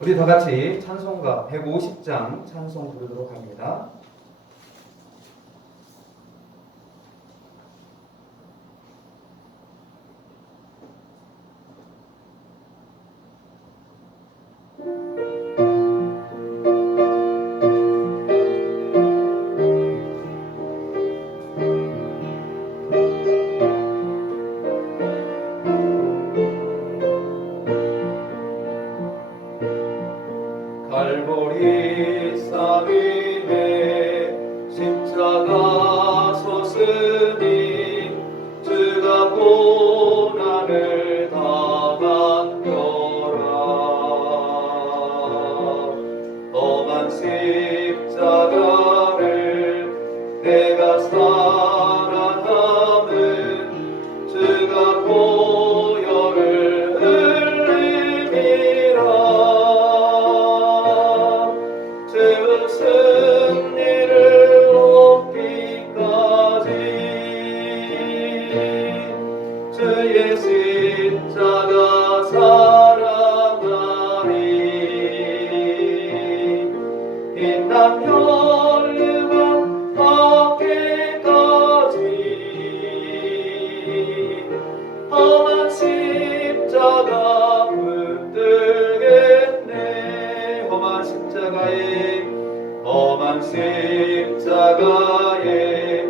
우리 다 같이 찬송가 150장 찬송 부르도록 합니다. 갈보리 산 위에 십자가 섰으니 주가 고난을 당한도라. 험한 십자가를 내가 사랑함은 주가 보혈을 흘림이라. 승리를 얻기까지 주의 십자가 사랑하리. 빛난 혈류가 닿기까지 험한 십자가 붙들겠네. 험한 십자가에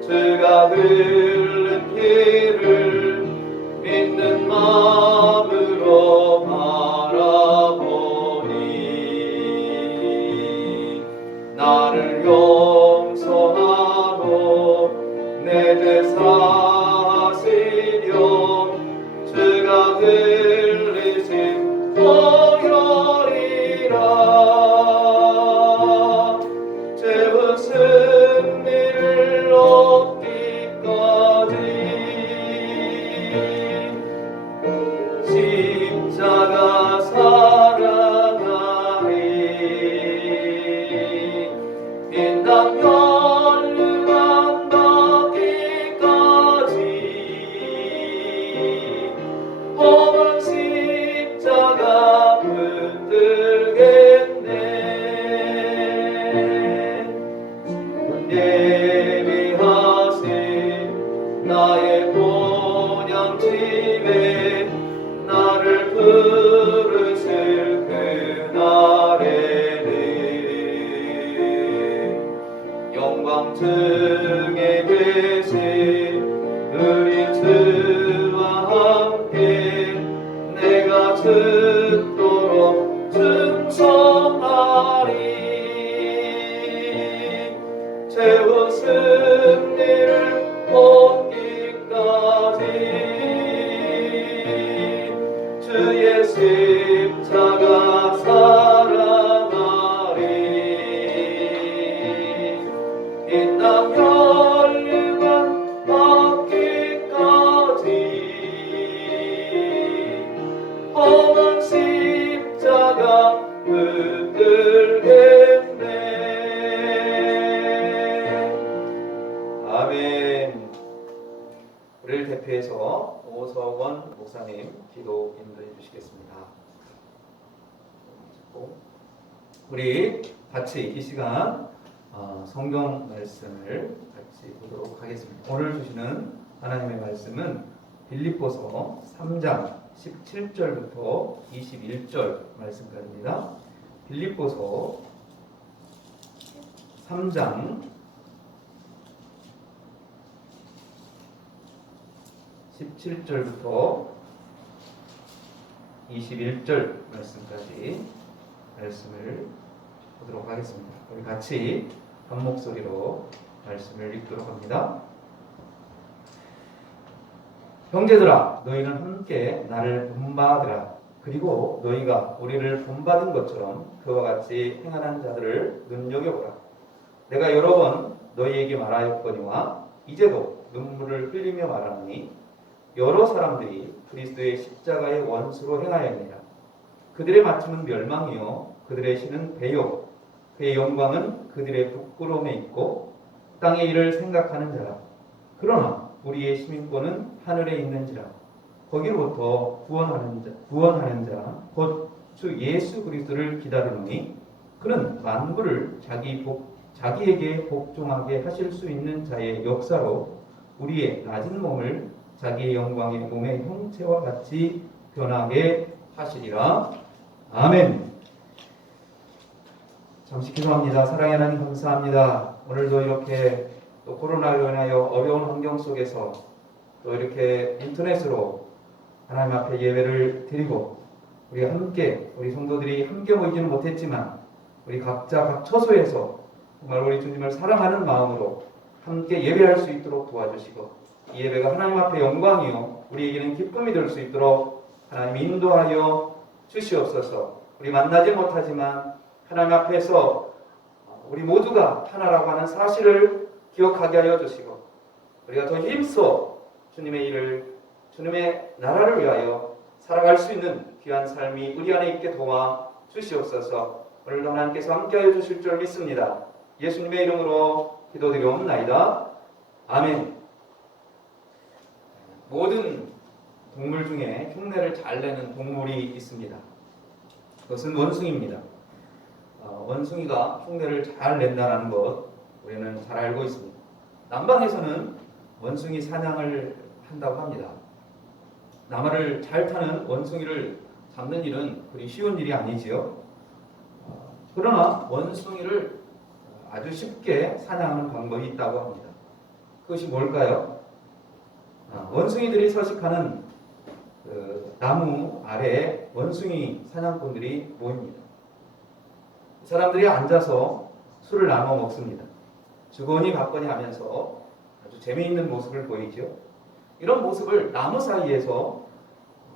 주가 흘린 피를 믿는 마음으로 바라보니 나를 용서하고 내 죄 사하시려 주가 흘리신 보혈이라. 승리를 얻기까지 십자가 사랑하리. 빛난 혈류가 닿기까지 험한 십자가 붙들겠네. 예비하신 나의 본향집에 나를 부르실 그날에는 영광 중에 계신 우리 주와 함께 내가 죽도록 충성하리. 최후 승리를 얻기까지 주의 십자가 사랑하리. 빛난 혈류가 닿기까지 험한 십자가 붙들겠네. 아멘. 우리를 대표해서 오석원 목사님 기도 인도해 주시겠습니다. 우리 같이 이 시간 성경 말씀을 같이 보도록 하겠습니다. 오늘 주시는 하나님의 말씀은 빌립보서 3장 17절부터 21절 말씀까지입니다. 빌립보서 3장 17절부터 21절 말씀까지 말씀을 보도록 하겠습니다. 우리 같이 한 목소리로 말씀을 읽도록 합니다. 형제들아, 너희는 함께 나를 본받으라. 그리고 너희가 우리를 본받은 것처럼 그와 같이 행하는 자들을 눈여겨보라. 내가 여러 번 너희에게 말하였거니와 이제도 눈물을 흘리며 말하노니 여러 사람들이 그리스도의 십자가의 원수로 행하였느니라. 그들의 마침은 멸망이요 그들의 신은 배요 그의 영광은 그들의 부끄러움에 있고 땅의 일을 생각하는 자라. 그러나 우리의 시민권은 하늘에 있는지라. 거기로부터 구원하는 자 곧 주 예수 그리스도를 기다리노니 그는 만물을 자기에게 복종하게 하실 수 있는 자의 역사로 우리의 낮은 몸을 자기의 영광의 몸의 형체와 같이 변하게 하시리라. 아멘. 잠시 기도합니다. 사랑의 하나님 감사합니다. 오늘도 이렇게 또 코로나로 인하여 어려운 환경 속에서 또 이렇게 인터넷으로 하나님 앞에 예배를 드리고 우리 함께 우리 성도들이 함께 모이지는 못했지만 우리 각자 각 처소에서 정말 우리 주님을 사랑하는 마음으로 함께 예배할 수 있도록 도와주시고 이 예배가 하나님 앞에 영광이요 우리에게는 기쁨이 될 수 있도록 하나님 인도하여 주시옵소서. 우리 만나지 못하지만 하나님 앞에서 우리 모두가 하나라고 하는 사실을 기억하게 하여 주시고 우리가 더 힘써 주님의 일을 주님의 나라를 위하여 살아갈 수 있는 귀한 삶이 우리 안에 있게 도와 주시옵소서. 오늘도 하나님께서 함께하여 주실 줄 믿습니다. 예수님의 이름으로 기도드리옵나이다. 아멘. 모든 동물 중에 흉내를 잘 내는 동물이 있습니다. 그것은 원숭이입니다. 원숭이가 흉내를 잘 낸다는 것 우리는 잘 알고 있습니다. 남방에서는 원숭이 사냥을 한다고 합니다. 나무를 잘 타는 원숭이를 잡는 일은 그리 쉬운 일이 아니지요. 그러나 원숭이를 아주 쉽게 사냥하는 방법이 있다고 합니다. 그것이 뭘까요? 원숭이들이 서식하는 그 나무 아래에 원숭이 사냥꾼들이 모입니다. 사람들이 앉아서 술을 나눠 먹습니다. 주거니 받거니 하면서 아주 재미있는 모습을 보이죠. 이런 모습을 나무 사이에서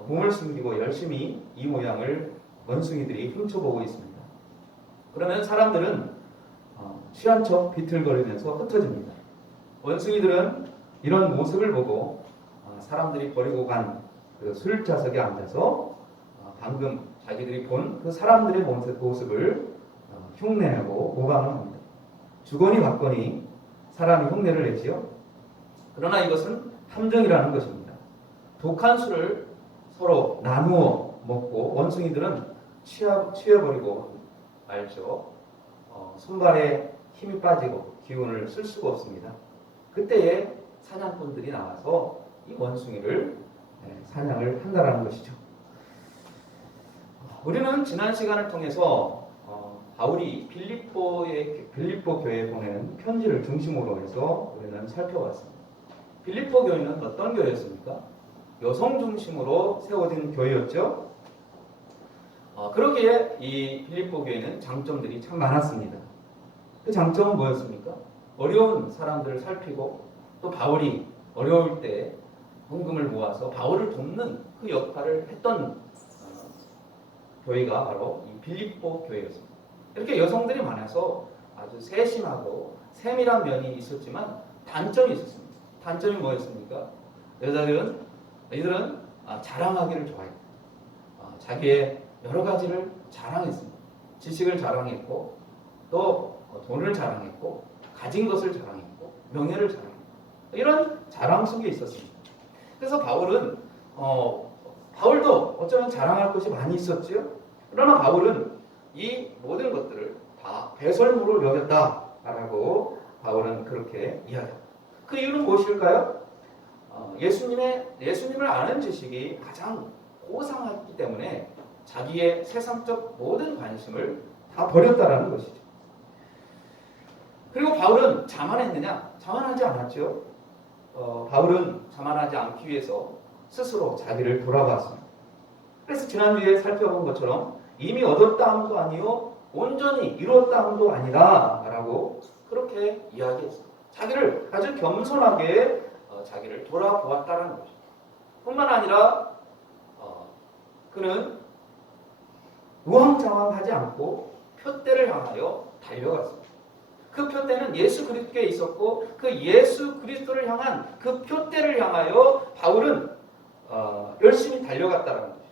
몸을 숨기고 열심히 이 모양을 원숭이들이 훔쳐보고 있습니다. 그러면 사람들은 취한 척 비틀거리면서 흩어집니다. 원숭이들은 이런 모습을 보고 사람들이 버리고 간 그 술자석에 앉아서 방금 자기들이 본 그 사람들의 모습을 흉내내고 모방을 합니다. 주거니 받거니 사람이 흉내를 내지요. 그러나 이것은 함정이라는 것입니다. 독한 술을 서로 나누어 먹고 원숭이들은 취해버리고 말죠. 손발에 힘이 빠지고 기운을 쓸 수가 없습니다. 그때에 사냥꾼들이 나와서 이 원숭이를 사냥을 한다는 것이죠. 우리는 지난 시간을 통해서 바울이 빌립보 교회에 보내는 편지를 중심으로 해서 우리는 살펴봤습니다. 빌립보 교회는 어떤 교회였습니까? 여성 중심으로 세워진 교회였죠. 그러기에 이 빌립보 교회는 장점들이 참 많았습니다. 그 장점은 뭐였습니까? 어려운 사람들을 살피고 또 바울이 어려울 때 헌금을 모아서 바울을 돕는 그 역할을 했던 교회가 바로 이 빌립보 교회였습니다. 이렇게 여성들이 많아서 아주 세심하고 세밀한 면이 있었지만 단점이 있었습니다. 단점이 뭐였습니까? 이들은 자랑하기를 좋아했고 자기의 여러 가지를 자랑했습니다. 지식을 자랑했고 또 돈을 자랑했고 가진 것을 자랑했고 명예를 자랑했고 이런 자랑 속에 있었습니다. 그래서 바울도 어쩌면 자랑할 것이 많이 있었지요. 그러나 바울은 이 모든 것들을 다 배설물로 여겼다라고 바울은 그렇게 이야기합니다. 그 이유는 무엇일까요? 예수님을 아는 지식이 가장 고상하기 때문에 자기의 세상적 모든 관심을 다 버렸다라는 것이죠. 그리고 바울은 자만했느냐? 자만하지 않았죠. 바울은 자만하지 않기 위해서 스스로 자기를 돌아봤습니다. 그래서 지난주에 살펴본 것처럼 이미 얻었다함도 아니요 온전히 이뤘다함도 아니라 라고 그렇게 이야기했습니다. 자기를 아주 겸손하게 자기를 돌아보았다는 것입니다. 뿐만 아니라 그는 우왕좌왕하지 않고 표대를 향하여 달려갔습니다. 그 표대는 예수 그리스도에 있었고 그 예수 그리스도를 향한 그 표대를 향하여 바울은 열심히 달려갔다는 것이죠.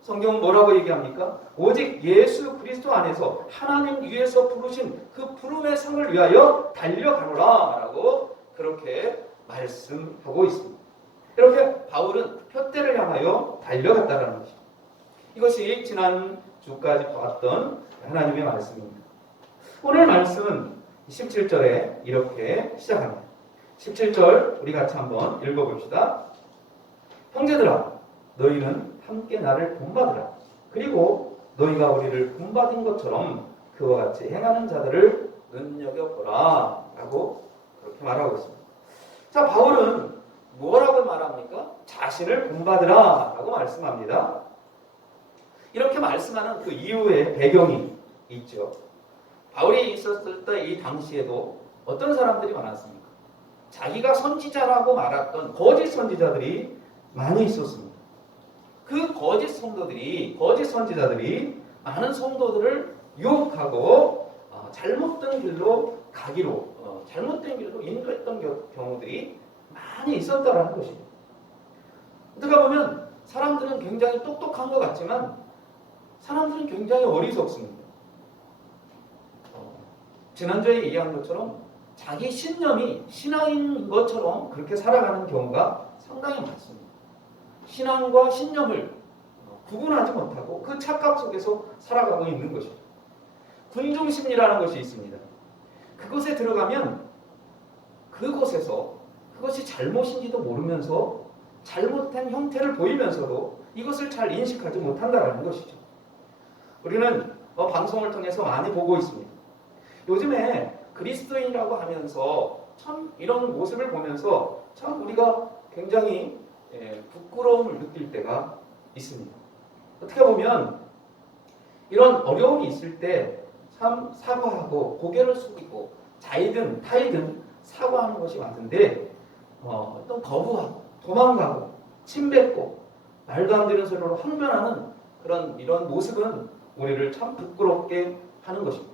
성경은 뭐라고 얘기합니까? 오직 예수 그리스도 안에서 하나님 위에서 부르신 그 부름의 상을 위하여 달려가노라 라고 그렇게 말씀하고 있습니다. 이렇게 바울은 표대를 향하여 달려갔다는 것이죠. 이것이 지난 주까지 보았던 하나님의 말씀입니다. 오늘 말씀은 17절에 이렇게 시작합니다. 17절 우리 같이 한번 읽어봅시다. 형제들아 너희는 함께 나를 본받으라. 그리고 너희가 우리를 본받은 것처럼 그와 같이 행하는 자들을 눈여겨보라 라고 그렇게 말하고 있습니다. 자, 바울은 뭐라고 말합니까? 자신을 본받으라 라고 말씀합니다. 이렇게 말씀하는 그 이유의 배경이 있죠. 바울이 있었을 때 이 당시에도 어떤 사람들이 많았습니까? 자기가 선지자라고 말했던 거짓 선지자들이 많이 있었습니다. 그 거짓 선지자들이 많은 성도들을 유혹하고 잘못된 길로 가기로, 잘못된 길로 인도했던 경우들이 많이 있었다라는 것이죠. 어떻게 보면 사람들은 굉장히 똑똑한 것 같지만 사람들은 굉장히 어리석습니다. 지난주에 얘기한 것처럼 자기 신념이 신앙인 것처럼 그렇게 살아가는 경우가 상당히 많습니다. 신앙과 신념을 구분하지 못하고 그 착각 속에서 살아가고 있는 것이죠. 군중심리라는 것이 있습니다. 그곳에 들어가면 그곳에서 그것이 잘못인지도 모르면서 잘못된 형태를 보이면서도 이것을 잘 인식하지 못한다는 것이죠. 우리는 방송을 통해서 많이 보고 있습니다. 요즘에 그리스도인이라고 하면서 참 이런 모습을 보면서 참 우리가 굉장히 부끄러움을 느낄 때가 있습니다. 어떻게 보면 이런 어려움이 있을 때 참 사과하고 고개를 숙이고 자이든 타이든 사과하는 것이 맞는데 어떤 거부하고 도망가고 침뱉고 말도 안 되는 소리로 항변하는 이런 모습은 우리를 참 부끄럽게 하는 것입니다.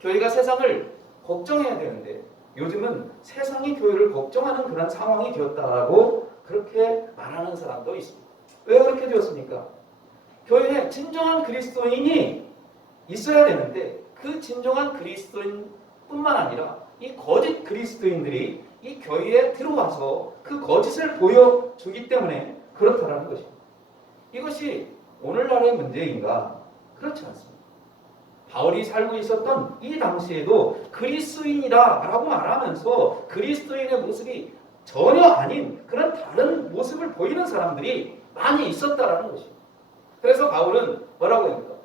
교회가 세상을 걱정해야 되는데 요즘은 세상이 교회를 걱정하는 그런 상황이 되었다고 그렇게 말하는 사람도 있습니다. 왜 그렇게 되었습니까? 교회에 진정한 그리스도인이 있어야 되는데 그 진정한 그리스도인뿐만 아니라 이 거짓 그리스도인들이 이 교회에 들어와서 그 거짓을 보여주기 때문에 그렇다라는 것입니다. 이것이 오늘날의 문제인가? 그렇지 않습니다. 바울이 살고 있었던 이 당시에도 그리스도인이다라고 말하면서 그리스도인의 모습이 전혀 아닌 그런 다른 모습을 보이는 사람들이 많이 있었다라는 것입니다. 그래서 바울은 뭐라고 합니까?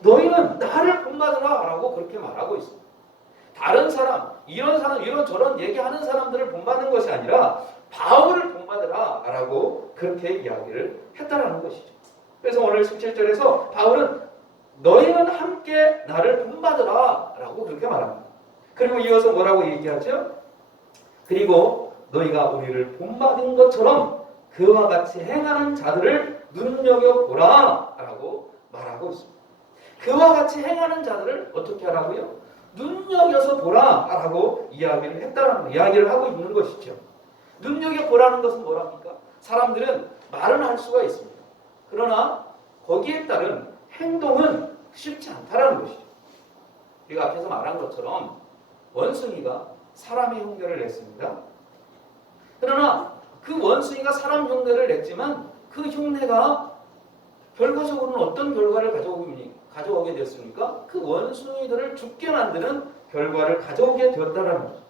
너희는 나를 본받으라 라고 그렇게 말하고 있습니다. 다른 사람, 이런저런 얘기하는 사람들을 본받는 것이 아니라 바울을 본받으라 라고 그렇게 이야기를 했다라는 것이죠. 그래서 오늘 17절에서 바울은 너희는 함께 나를 본받으라 라고 그렇게 말합니다. 그리고 이어서 뭐라고 얘기하죠? 그리고 너희가 우리를 본받은 것처럼 그와 같이 행하는 자들을 눈여겨보라 라고 말하고 있습니다. 그와 같이 행하는 자들을 어떻게 하라고요? 눈여겨서 보라 라고 이야기를 하고 있는 것이죠. 눈여겨보라는 것은 뭐랍니까? 사람들은 말은 할 수가 있습니다. 그러나 거기에 따른 행동은 쉽지 않다라는 것이죠. 우리가 앞에서 말한 것처럼 원숭이가 사람의 흉내를 냈습니다. 그러나 그 원숭이가 사람 흉내를 냈지만 그 흉내가 결과적으로는 어떤 결과를 가져오게 됐습니까? 그 원숭이들을 죽게 만드는 결과를 가져오게 되었다는 거죠.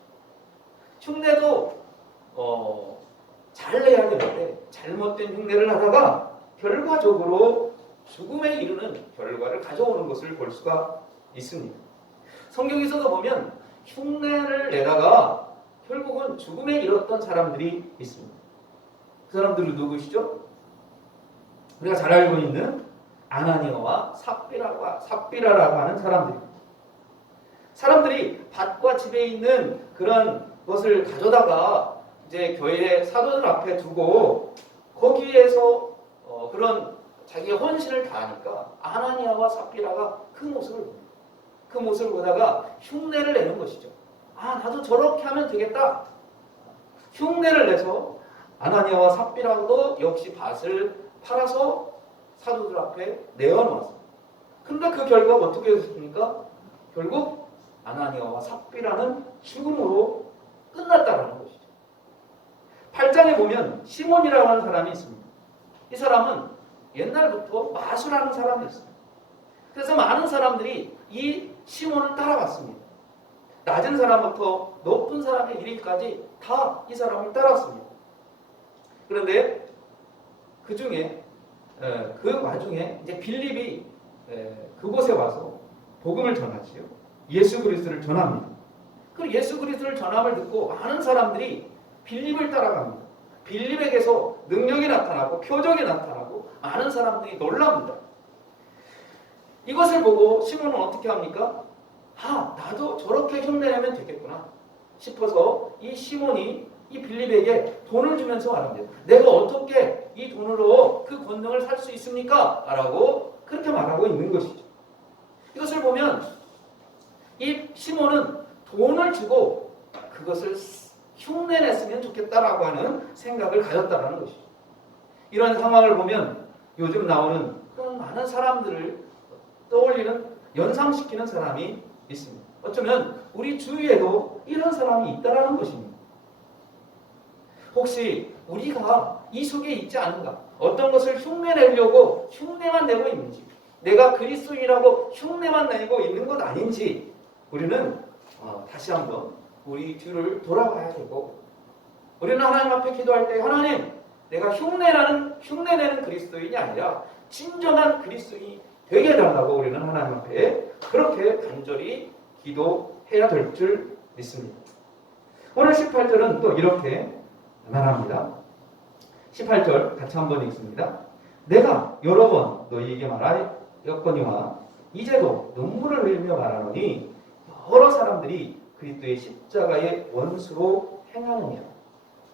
흉내도 잘 내야 되는데 잘못된 흉내를 하다가 결과적으로 죽음에 이르는 결과를 가져오는 것을 볼 수가 있습니다. 성경에서도 보면 흉내를 내다가 결국은 죽음에 이르렀던 사람들이 있습니다. 그 사람들은 누구시죠? 우리가 잘 알고 있는 아나니아와 삽비라라고 하는 사람들입니다. 사람들이 밭과 집에 있는 그런 것을 가져다가 이제 교회 사도들 앞에 두고 거기에서 그런 자기의 헌신을 다하니까 아나니아와 삽비라가 그 모습을 봅니다. 그 모습을 보다가 흉내를 내는 것이죠. 나도 저렇게 하면 되겠다. 흉내를 내서 아나니아와 삽비라도 역시 밭을 팔아서 사도들 앞에 내어놓았습니다. 그런데 그 결과가 어떻게 됐습니까? 결국 아나니아와 삽비라는 죽음으로 끝났다라는 것이죠. 8장에 보면 시몬이라고 하는 사람이 있습니다. 이 사람은 옛날부터 마술하는 사람이었어요. 그래서 많은 사람들이 이 시몬을 따라갔습니다. 낮은 사람부터 높은 사람의 이르기까지 다 이 사람을 따랐습니다. 그런데 그 중에 그 와중에 이제 빌립이 그곳에 와서 복음을 전하지요. 예수 그리스도를 전합니다. 그 예수 그리스도를 전함을 듣고 많은 사람들이 빌립을 따라갑니다. 빌립에게서 능력이 나타나고 표적이 나타나고 많은 사람들이 놀랍니다. 이것을 보고 시몬은 어떻게 합니까? 나도 저렇게 흉내내면 되겠구나 싶어서 이 시몬이 이 빌립에게 돈을 주면서 말합니다. 내가 어떻게 이 돈으로 그 권능을 살 수 있습니까? 라고 그렇게 말하고 있는 것이죠. 이것을 보면 이 시몬은 돈을 주고 그것을 흉내냈으면 좋겠다라고 하는 생각을 가졌다는 것이죠. 이런 상황을 보면 요즘 나오는 그런 많은 사람들을 떠올리는, 연상시키는 사람이 있습니다. 어쩌면 우리 주위에도 이런 사람이 있다라는 것입니다. 혹시 우리가 이 속에 있지 않은가? 어떤 것을 흉내내려고 흉내만 내고 있는지, 내가 그리스도인이라고 흉내만 내고 있는 것 아닌지 우리는 다시 한번 우리 뒤를 돌아봐야 되고, 우리는 하나님 앞에 기도할 때 하나님, 내가 흉내내는 그리스도인이 아니라 진정한 그리스도인이 되게 해달라고 우리는 하나님 앞에 그렇게 간절히 기도해야 될 줄 믿습니다. 오늘 18절은 또 이렇게 말합니다. 18절 같이 한번 읽습니다. 내가 여러 번 너희에게 말하였거니와 이제도 눈물을 흘리며 말하노니 여러 사람들이 그리스도의 십자가의 원수로 행하느니라.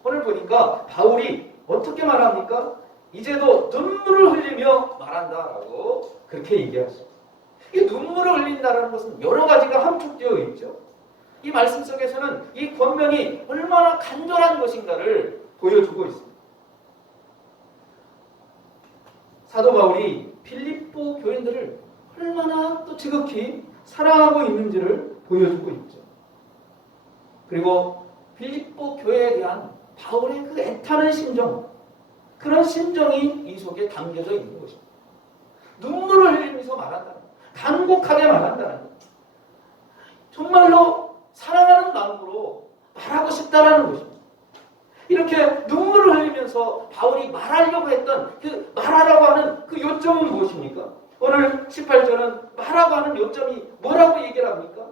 오늘 보니까 바울이 어떻게 말합니까? 이제도 눈물을 흘리며 말한다라고 그렇게 얘기하죠. 이 눈물을 흘린다는 것은 여러 가지가 함축되어 있죠. 이 말씀 속에서는 이 권면이 얼마나 간절한 것인가를 보여주고 있습니다. 사도 바울이 빌립보 교인들을 얼마나 또 지극히 사랑하고 있는지를 보여주고 있죠. 그리고 빌립보 교회에 대한 바울의 그 애타는 심정, 그런 심정이 이 속에 담겨져 있는 것입니다. 눈물을 흘리면서 말한다는 것, 간곡하게 말한다는 것, 정말로 사랑하는 마음으로 말하고 싶다라는 것입니다. 이렇게 눈물을 흘리면서 바울이 말하려고 했던 그 말하라고 하는 그 요점은 무엇입니까? 오늘 18절은 말하고 하는 요점이 뭐라고 얘기를 합니까?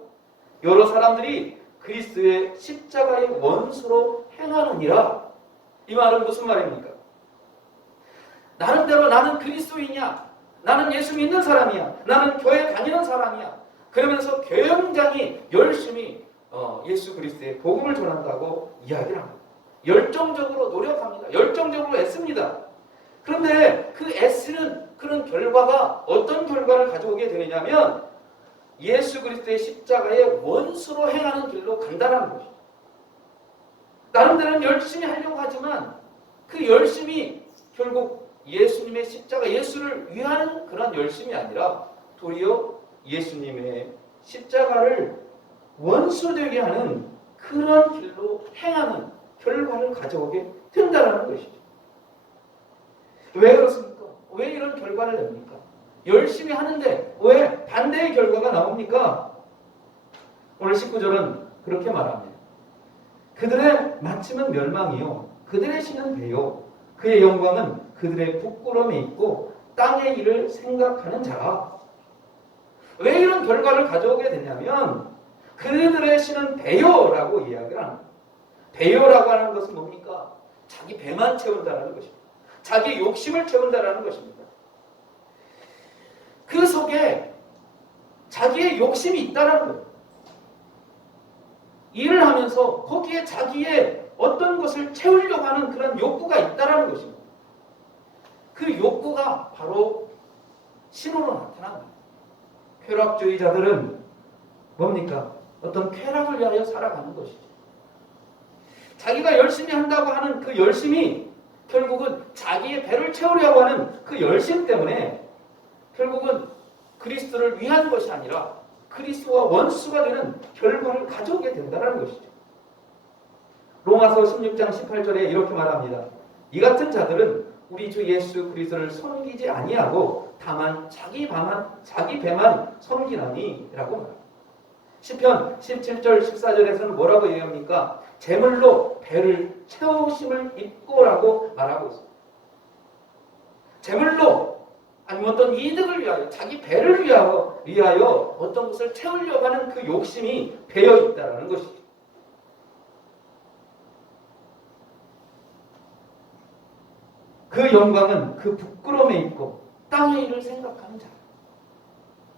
여러 사람들이 그리스도의 십자가의 원수로 행하느니라. 이 말은 무슨 말입니까? 나름대로 나는 그리스도인이야, 나는 예수 믿는 사람이야, 나는 교회 다니는 사람이야, 그러면서 굉장히 열심히 예수 그리스도의 복음을 전한다고 이야기를 합니다. 열정적으로 노력합니다. 열정적으로 애씁니다. 그런데 그 애쓰는 그런 결과가 어떤 결과를 가져오게 되느냐면 예수 그리스도의 십자가의 원수로 행하는 길로 간다는 것이죠. 나름대로는 열심히 하려고 하지만 그 열심이 결국 예수님의 십자가, 예수를 위하는 그런 열심이 아니라 도리어 예수님의 십자가를 원수되게 하는 그런 길로 행하는 결과를 가져오게 된다는 것이죠. 왜 그렇습니까? 왜 이런 결과를 냅니까? 열심히 하는데 왜 반대의 결과가 나옵니까? 오늘 19절은 그렇게 말합니다. 그들의 마침은 멸망이요, 그들의 신은 배요, 그의 영광은 그들의 부끄러움에 있고 땅의 일을 생각하는 자라. 왜 이런 결과를 가져오게 되냐면 그들의 신은 배요라고 이야기를 합니다. 배요라고 하는 것은 뭡니까? 자기 배만 채운다는 것입니다. 자기 욕심을 채운다는 것입니다. 그 속에 자기의 욕심이 있다는 거예요. 일을 하면서 거기에 자기의 어떤 것을 채우려고 하는 그런 욕구가 있다는 것입니다. 그 욕구가 바로 신호로 나타납니다. 쾌락주의자들은 뭡니까? 어떤 쾌락을 위하여 살아가는 것이죠. 자기가 열심히 한다고 하는 그 열심이 결국은 자기의 배를 채우려고 하는 그 열심 때문에 결국은 그리스도를 위한 것이 아니라 그리스도와 원수가 되는 결과를 가져오게 된다는 것이죠. 로마서 16장 18절에 이렇게 말합니다. 이 같은 자들은 우리 주 예수 그리스도를 섬기지 아니하고 다만 자기 배만 섬기나니라고 말합니다. 시편 17절 14절에서는 뭐라고 얘기합니까? 재물로 배를 채우심을 입고라고 말하고 있습니다. 재물로 아니면 어떤 이득을 위하여 자기 배를 위하여 어떤 것을 채우려고 하는 그 욕심이 배어 있다는 것이죠. 그 영광은 그 부끄러움에 있고 땅의 일을 생각하는 자.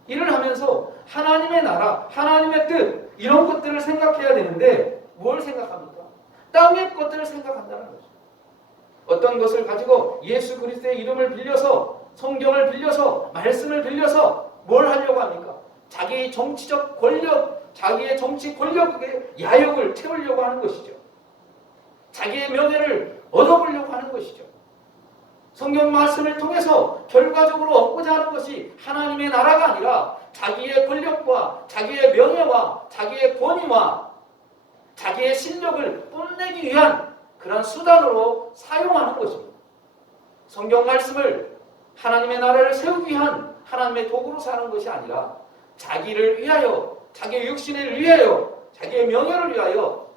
일을 하면서 하나님의 나라, 하나님의 뜻 이런 것들을 생각해야 되는데 뭘 생각합니까? 땅의 것들을 생각한다는 거죠. 어떤 것을 가지고 예수 그리스도의 이름을 빌려서 성경을 빌려서 말씀을 빌려서 뭘 하려고 합니까? 자기의 정치적 권력, 자기의 정치 권력의 야욕을 채우려고 하는 것이죠. 자기의 명예를 얻어보려고 하는 것이죠. 성경 말씀을 통해서 결과적으로 얻고자 하는 것이 하나님의 나라가 아니라 자기의 권력과 자기의 명예와 자기의 권위와 자기의 실력을 뽐내기 위한 그런 수단으로 사용하는 것입니다. 성경 말씀을 하나님의 나라를 세우기 위한 하나님의 도구로 사는 것이 아니라 자기를 위하여, 자기의 육신을 위하여, 자기의 명예를 위하여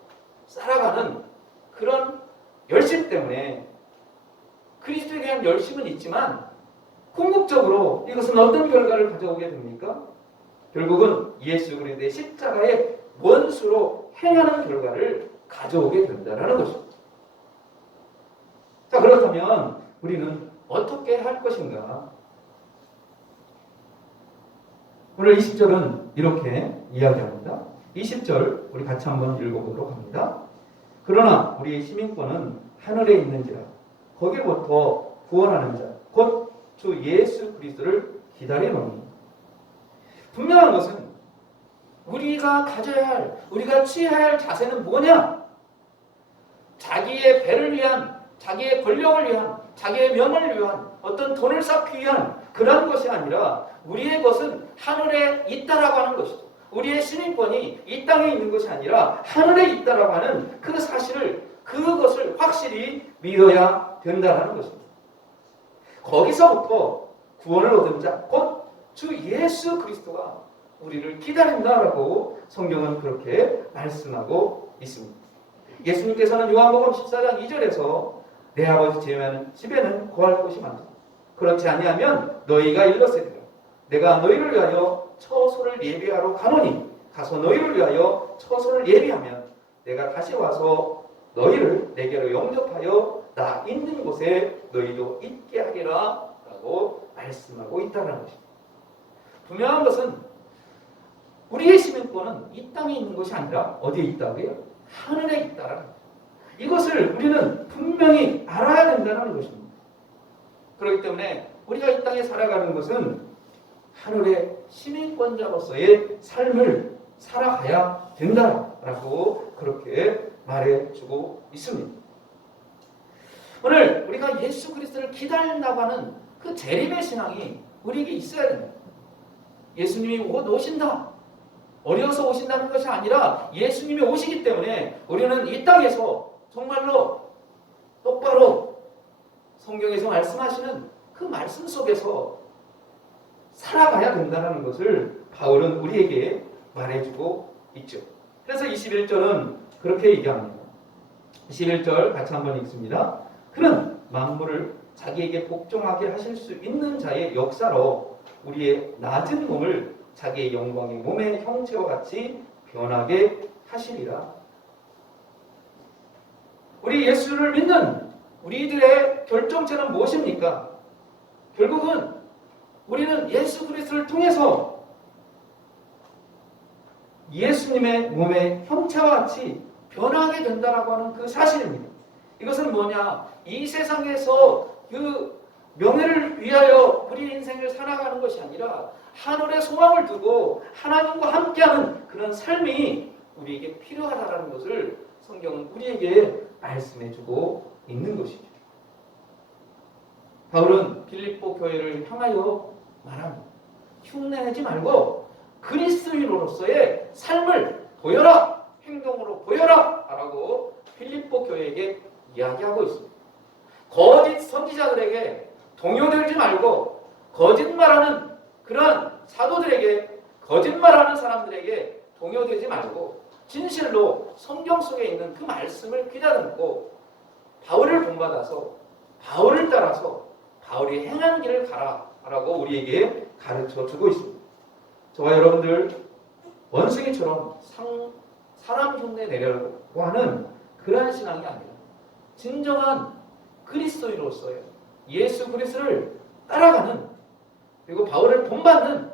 살아가는 그런 열심 때문에 그리스도에 대한 열심은 있지만 궁극적으로 이것은 어떤 결과를 가져오게 됩니까? 결국은 예수 그리스도의 십자가의 원수로 행하는 결과를 가져오게 된다는 것입니다. 자, 그렇다면 우리는 어떻게 할 것인가? 오늘 20절은 이렇게 이야기합니다. 20절 우리 같이 한번 읽어보도록 합니다. 그러나 우리의 시민권은 하늘에 있는지라 거기부터 구원하는 자 곧 주 예수 그리스도를 기다리노니. 분명한 것은 우리가 가져야 할, 우리가 취해야 할 자세는 뭐냐? 자기의 배를 위한, 자기의 권력을 위한, 자기의 명을 위한, 어떤 돈을 쌓기 위한 그런 것이 아니라 우리의 것은 하늘에 있다라고 하는 것이죠. 우리의 시민권이 이 땅에 있는 것이 아니라 하늘에 있다라고 하는 그 사실을, 그것을 확실히 믿어야 된다는 것입니다. 거기서부터 구원을 얻은 자, 곧 주 예수 그리스도가 우리를 기다린다라고 성경은 그렇게 말씀하고 있습니다. 예수님께서는 요한복음 14장 2절에서 내 아버지 집에는 거할 곳이 많다. 그렇지 아니하면 너희가 일렀으리라. 내가 너희를 위하여 처소를 예비하러 가노니 가서 너희를 위하여 처소를 예비하면 내가 다시 와서 너희를 내게로 영접하여 나 있는 곳에 너희도 있게 하리라 라고 말씀하고 있다는 것입니다. 분명한 것은 우리의 시민권은 이 땅에 있는 것이 아니라 어디에 있다고요? 하늘에 있다는 거예요. 이것을 우리는 분명히 알아야 된다는 것입니다. 그렇기 때문에 우리가 이 땅에 살아가는 것은 하늘의 시민권자로서의 삶을 살아가야 된다라고 그렇게 말해주고 있습니다. 오늘 우리가 예수 그리스도를 기다린다고 하는 그 재림의 신앙이 우리에게 있어야 됩니다. 예수님이 곧 오신다. 어려서 오신다는 것이 아니라 예수님이 오시기 때문에 우리는 이 땅에서 정말로 똑바로 성경에서 말씀하시는 그 말씀 속에서 살아가야 된다는 것을 바울은 우리에게 말해주고 있죠. 그래서 21절은 그렇게 얘기합니다. 21절 같이 한번 읽습니다. 그는 만물을 자기에게 복종하게 하실 수 있는 자의 역사로 우리의 낮은 몸을 자기의 영광의 몸의 형체와 같이 변하게 하시리라. 우리 예수를 믿는 우리들의 결정체는 무엇입니까? 결국은 우리는 예수 그리스도를 통해서 예수님의 몸의 형체와 같이 변하게 된다라고 하는 그 사실입니다. 이것은 뭐냐? 이 세상에서 그 명예를 위하여 우리 인생을 살아가는 것이 아니라 하늘의 소망을 두고 하나님과 함께하는 그런 삶이 우리에게 필요하다는 것을 성경은 우리에게 말씀해주고 있는 것이죠. 바울은 빌립보 교회를 향하여 말합니다. 흉내내지 말고 그리스도인으로서의 삶을 보여라! 행동으로 보여라! 라고 빌립보 교회에게 이야기하고 있습니다. 거짓 선지자들에게 동요되지 말고 거짓말하는 그런 사도들에게 거짓말하는 사람들에게 동요되지 말고 진실로 성경 속에 있는 그 말씀을 귀다듬고 바울을 본받아서 바울을 따라서 바울이 행한 길을 가라라고 우리에게 가르쳐 주고 있습니다. 저와 여러분들 원숭이처럼 사람 흉내 내려고 하는 그러한 신앙이 아니라 진정한 그리스도인으로서의 예수 그리스도를 따라가는 그리고 바울을 본받는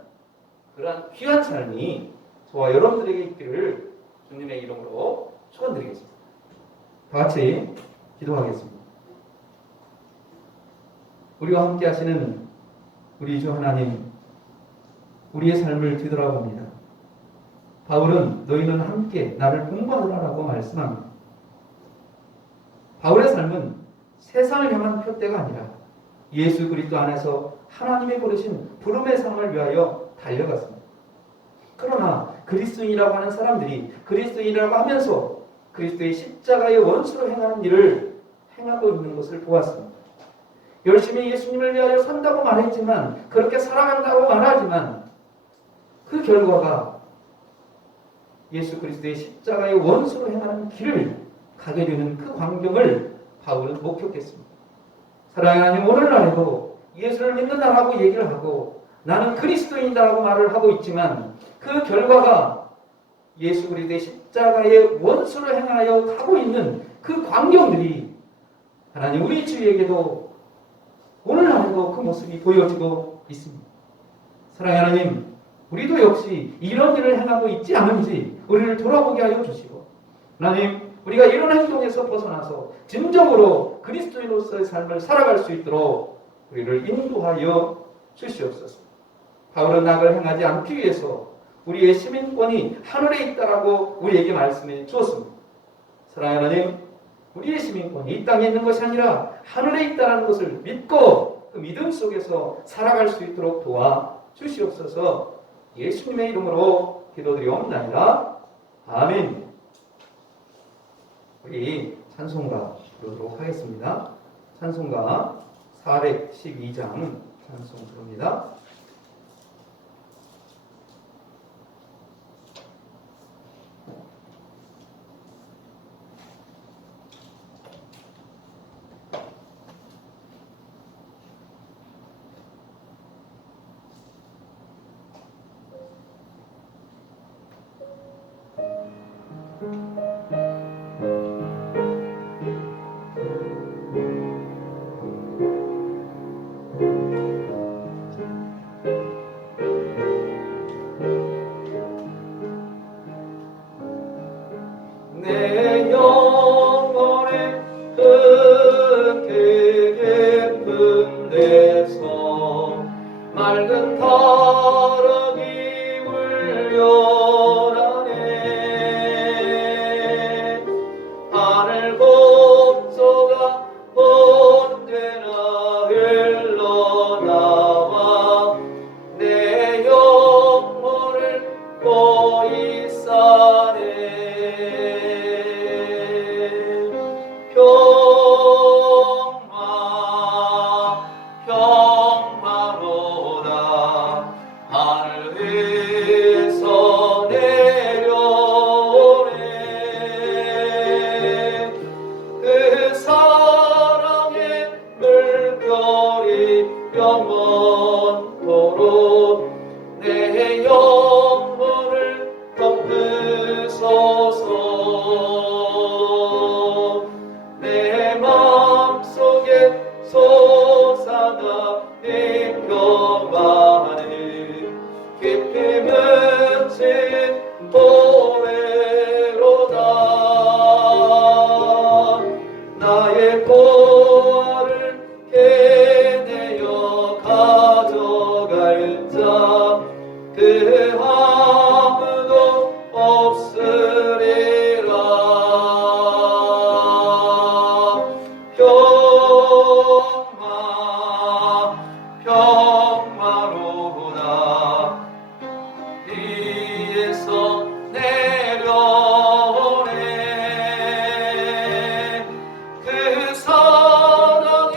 그러한 귀한 삶이 저와 여러분들에게 있기를 주님의 이름으로 축원드리겠습니다. 다 같이 기도하겠습니다. 우리와 함께 하시는 우리 주 하나님, 우리의 삶을 뒤돌아봅니다. 바울은 너희는 함께 나를 본받으라라고 말씀합니다. 바울의 삶은 세상을 향한 표대가 아니라 예수 그리스도 안에서 하나님의 부르신 부름의 삶을 위하여 달려갔습니다. 그러나 그리스도인이라고 하는 사람들이 그리스도인이라고 하면서 그리스도의 십자가의 원수로 행하는 일을 행하고 있는 것을 보았습니다. 열심히 예수님을 위하여 산다고 말했지만, 그렇게 살아간다고 말하지만 그 결과가 예수 그리스도의 십자가의 원수로 행하는 길을 가게 되는 그 광경을 바울은 목격했습니다. 사랑하는 하나님, 오늘날에도 예수를 믿는다라고 얘기를 하고 나는 그리스도인이라고 말을 하고 있지만 그 결과가 예수 그리스도의 십자가의 원수로 행하여 가고 있는 그 광경들이 하나님 우리 주위에게도 오늘날에도 그 모습이 보여지고 있습니다. 사랑하는 하나님, 우리도 역시 이런 일을 행하고 있지 않은지 우리를 돌아보게 하여 주시고, 하나님 우리가 이런 행동에서 벗어나서 진정으로 그리스도인으로서의 삶을 살아갈 수 있도록 우리를 인도하여 주시옵소서. 바울은 악을 행하지 않기 위해서 우리의 시민권이 하늘에 있다라고 우리에게 말씀해 주었습니다. 사랑하는 하나님, 우리의 시민권이 이 땅에 있는 것이 아니라 하늘에 있다는 것을 믿고 그 믿음 속에서 살아갈 수 있도록 도와 주시옵소서. 예수님의 이름으로 기도드리옵나이다. 아멘. 우리 찬송가 부르도록 하겠습니다. 찬송가 412장 찬송 부릅니다. 내 영혼의 흙이 깊은 데서 맑은 다락이 울려나네. 하늘 곡소가 언제나 흘러나와 내 영혼을 보이 싸네. 평화로다 하늘에서 내려오네. 그 사랑의 물결이 영원토록 내 영혼을 덮으소서. 내 마음속에 솟아나 입혀가는 깊이 맺힌 보배로다. 나의 고아를 캐내어 가져갈 자 그 아무도 없으리라. 평화로다 위에서 내려오네. 그 사랑의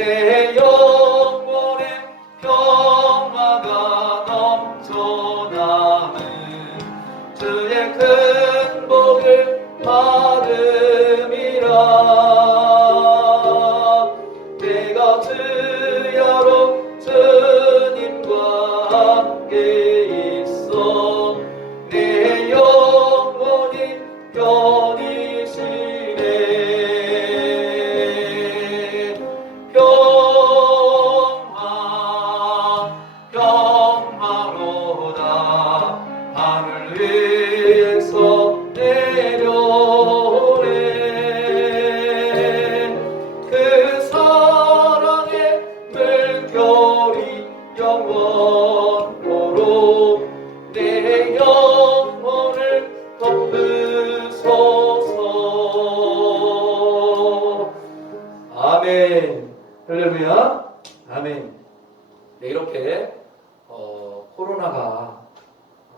내 영혼에 평화가 넘쳐나는 주의 큰 복을 받음이라. 내가 주야로 주님과 함께 있어 내 영혼이 편이시네. 평화 평화로다 하늘 위에서 내려오네. 그 사랑의 물결이 영원토록 내 영혼을 덮으소서. 아멘. 할렐루야. 아멘. 네, 이렇게 코로나가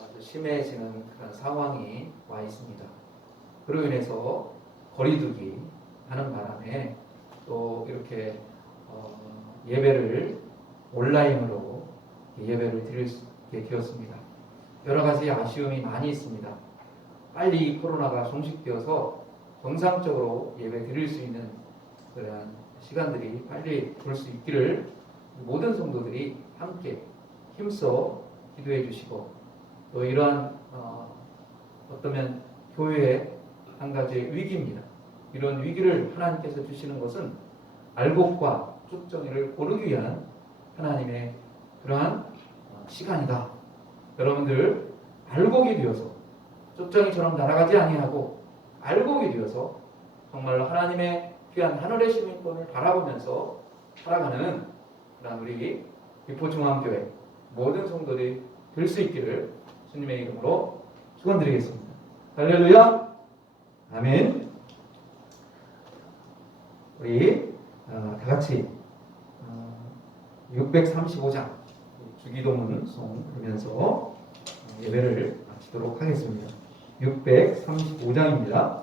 아주 심해지는 그런 상황이 와 있습니다. 그로 인해서 거리두기 하는 바람에 또 이렇게 예배를 온라인으로 예배를 드릴 수 있게 되었습니다. 여러 가지 아쉬움이 많이 있습니다. 빨리 이 코로나가 종식되어서 정상적으로 예배 드릴 수 있는 그런 시간들이 빨리 올 수 있기를 모든 성도들이 함께 힘써 기도해 주시고, 또 이러한 어떠면 교회의 한 가지의 위기입니다. 이런 위기를 하나님께서 주시는 것은 알곡과 쭉정이를 고르기 위한 하나님의 그러한 시간이다. 여러분들 알곡이 되어서 쭉정이처럼 날아가지 아니하고 알곡이 되어서 정말로 하나님의 귀한 하늘의 시민권을 바라보면서 살아가는 그런 우리 비포중앙교회 모든 성도들이 될 수 있기를 주님의 이름으로 축원드리겠습니다. 할렐루야. 아멘. 우리 다 같이 635장 주기도문 송 부르면서 예배를 마치도록 하겠습니다. 635장입니다.